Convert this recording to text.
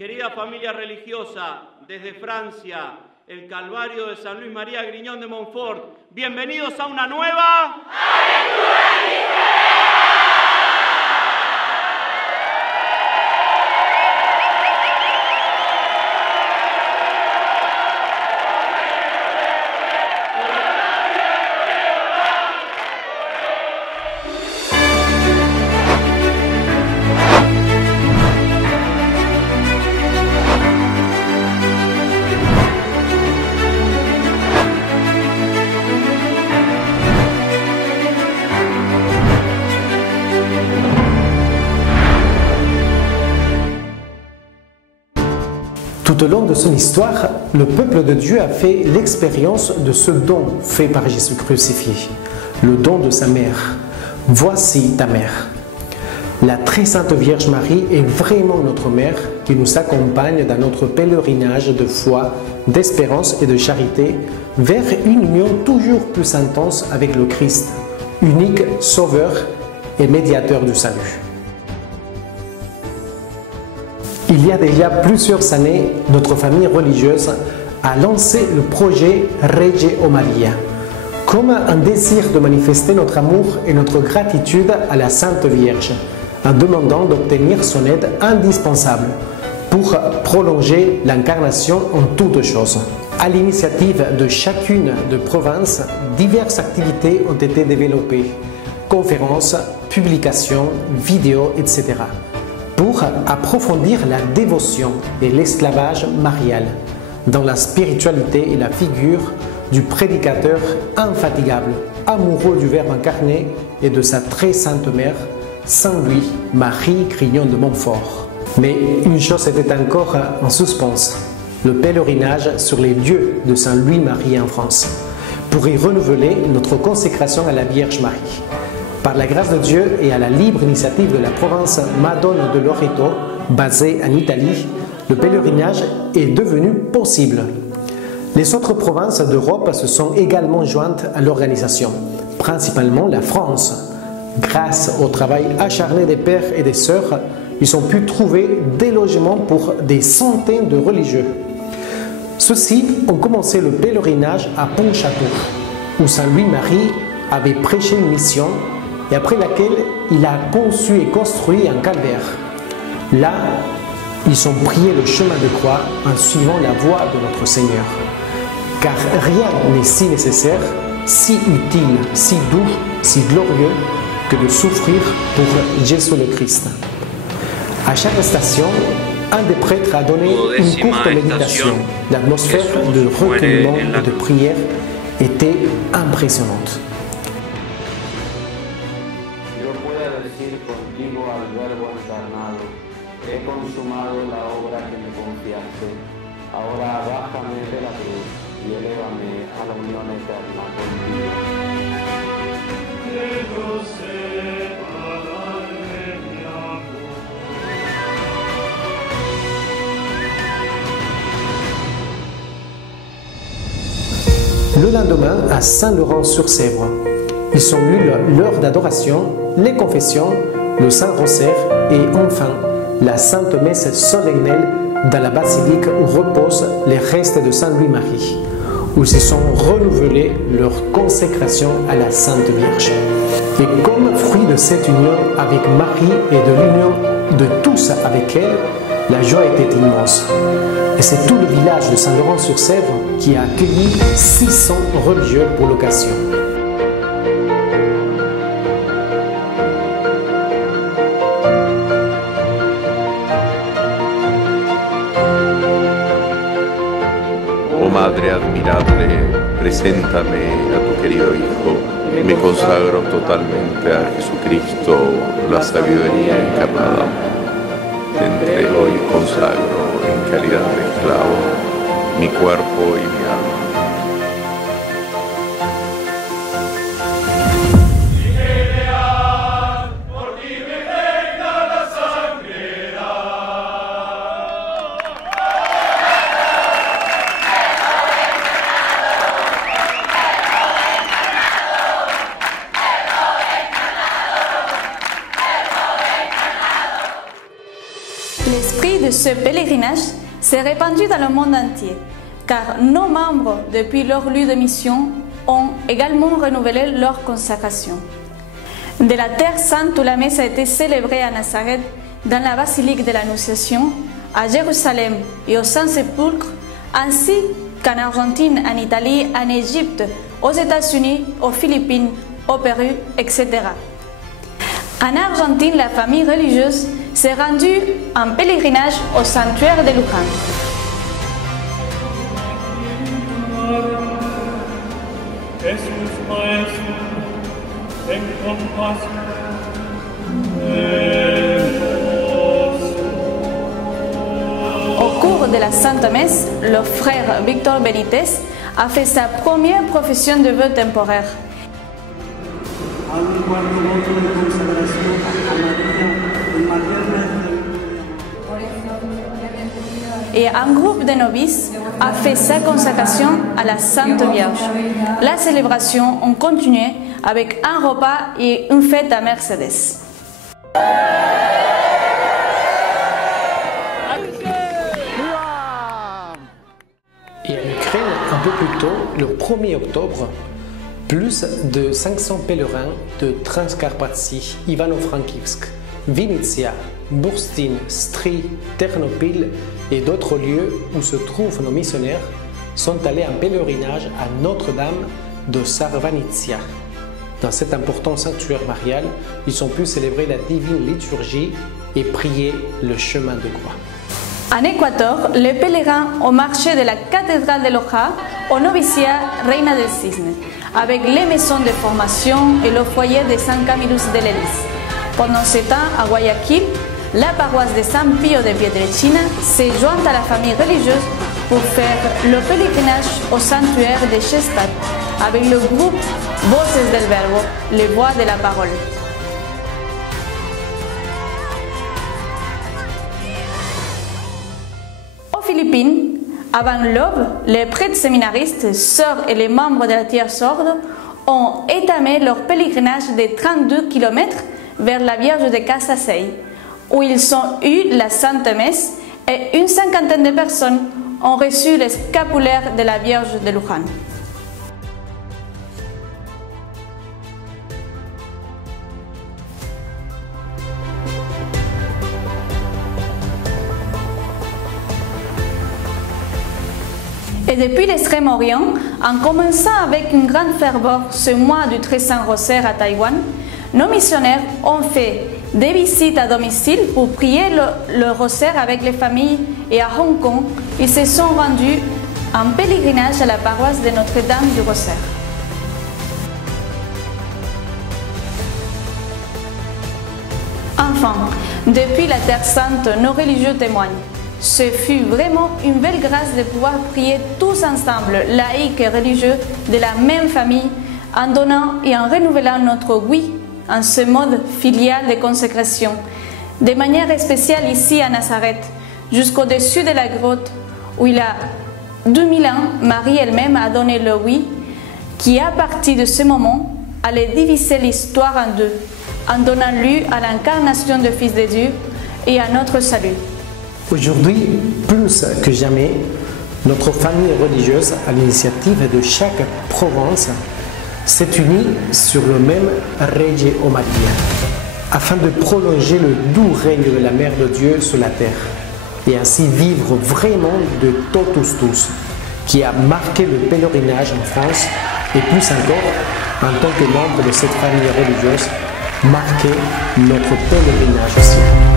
Querida familia religiosa, desde Francia, el Calvario de San Luis María Griñón de Montfort, bienvenidos a una nueva aventura. Tout au long de son histoire, le peuple de Dieu a fait l'expérience de ce don fait par Jésus crucifié, le don de sa mère. Voici ta mère. La très sainte Vierge Marie est vraiment notre mère qui nous accompagne dans notre pèlerinage de foi, d'espérance et de charité vers une union toujours plus intense avec le Christ, unique sauveur et médiateur du salut. Il y a déjà plusieurs années, notre famille religieuse a lancé le projet Reggio Maria, comme un désir de manifester notre amour et notre gratitude à la Sainte Vierge, en demandant d'obtenir son aide indispensable pour prolonger l'incarnation en toutes choses. À l'initiative de chacune des provinces, diverses activités ont été développées, conférences, publications, vidéos, etc. pour approfondir la dévotion et l'esclavage marial dans la spiritualité et la figure du prédicateur infatigable, amoureux du Verbe incarné et de sa très sainte mère, Saint Louis Marie Grignon de Montfort. Mais une chose était encore en suspens, le pèlerinage sur les lieux de Saint Louis Marie en France, pour y renouveler notre consécration à la Vierge Marie. Par la grâce de Dieu et à la libre initiative de la province Madone de Loreto, basée en Italie, le pèlerinage est devenu possible. Les autres provinces d'Europe se sont également jointes à l'organisation, principalement la France. Grâce au travail acharné des pères et des sœurs, ils ont pu trouver des logements pour des centaines de religieux. Ceux-ci ont commencé le pèlerinage à Pontchâteau, où Saint Louis-Marie avait prêché une mission et après laquelle il a conçu et construit un calvaire. Là, ils ont prié le chemin de croix en suivant la voie de notre Seigneur. Car rien n'est si nécessaire, si utile, si doux, si glorieux que de souffrir pour Jésus le Christ. À chaque station, un des prêtres a donné une courte méditation. L'atmosphère de recueillement et de prière était impressionnante. Contigo al Verbo encarnado, he consumado la obra que me confiaste. Ahora bájame de la cruz y elévame a la unión eterna contigo. Le lendemain, à Saint-Laurent-sur-Sèvre, ils ont eu l'heure d'adoration, les confessions, le Saint-Rosaire et enfin la Sainte Messe solennelle dans la basilique où reposent les restes de Saint Louis-Marie, où ils se sont renouvelés leur consécration à la Sainte Vierge. Et comme fruit de cette union avec Marie et de l'union de tous avec elle, la joie était immense. Et c'est tout le village de Saint-Laurent-sur-Sèvre qui a accueilli 600 religieux pour l'occasion. Oh Madre admirable, preséntame a tu querido Hijo. Me consagro totalmente a Jesucristo, la sabiduría encarnada. Te entrego y consagro en calidad de esclavo mi cuerpo y mi alma. L'esprit de ce pèlerinage s'est répandu dans le monde entier, car nos membres, depuis leur lieu de mission, ont également renouvelé leur consécration. De la Terre Sainte où la messe a été célébrée à Nazareth, dans la basilique de l'Annonciation, à Jérusalem et au Saint-Sépulcre, ainsi qu'en Argentine, en Italie, en Égypte, aux États-Unis, aux Philippines, au Pérou, etc. En Argentine, la famille religieuse s'est rendue en pèlerinage au sanctuaire de Luján. Au cours de la Sainte Messe, le frère Victor Benitez a fait sa première profession de vœux temporaire. Et un groupe de novices a fait sa consécration à la Sainte Vierge. La célébration a continué avec un repas et une fête à Mercedes. Et en Ukraine, un peu plus tôt, le 1er octobre, plus de 500 pèlerins de Transcarpathie, Ivano-Frankivsk, Vinnytsia, Burstin, Stry, Ternopil et d'autres lieux où se trouvent nos missionnaires sont allés en pèlerinage à Notre-Dame de Sarvanitsia. Dans cet important sanctuaire marial, ils ont pu célébrer la divine liturgie et prier le chemin de croix. En Équateur, les pèlerins ont marché de la cathédrale de Loja au noviciat Reina del Cisne, avec les maisons de formation et le foyer de San Camillus de l'Hélice. Pendant ce temps, à Guayaquil, la paroisse de San Pio de Pietrelcina s'est jointe à la famille religieuse pour faire le pèlerinage au sanctuaire de Sestat, avec le groupe Voces del Verbo, les voix de la parole. Aux Philippines, avant l'aube, les prêtres séminaristes, sœurs et les membres de la Tierce Ordre ont étamé leur pèlerinage de 32 km vers la Vierge de Casasey, où ils ont eu la Sainte Messe et une cinquantaine de personnes ont reçu le scapulaire de la Vierge de Luján. Et depuis l'Extrême-Orient, en commençant avec une grande ferveur ce mois du Très Saint Rosaire à Taïwan, nos missionnaires ont fait des visites à domicile pour prier le rosaire avec les familles, et à Hong Kong, ils se sont rendus en pèlerinage à la paroisse de Notre-Dame du Rosaire. Enfin, depuis la Terre Sainte, nos religieux témoignent. Ce fut vraiment une belle grâce de pouvoir prier tous ensemble, laïcs et religieux, de la même famille, en donnant et en renouvelant notre oui en ce mode filial de consécration, de manière spéciale ici à Nazareth, jusqu'au-dessus de la grotte où il y a 2000 ans, Marie elle-même a donné le oui, qui à partir de ce moment allait diviser l'histoire en deux, en donnant lieu à l'incarnation du Fils de Dieu et à notre salut. Aujourd'hui, plus que jamais, notre famille religieuse, à l'initiative de chaque province, s'est unie sur le même Rege o Maria, afin de prolonger le doux règne de la Mère de Dieu sur la terre, et ainsi vivre vraiment de totus tous, qui a marqué le pèlerinage en France, et plus encore, en tant que membre de cette famille religieuse, marqué notre pèlerinage aussi.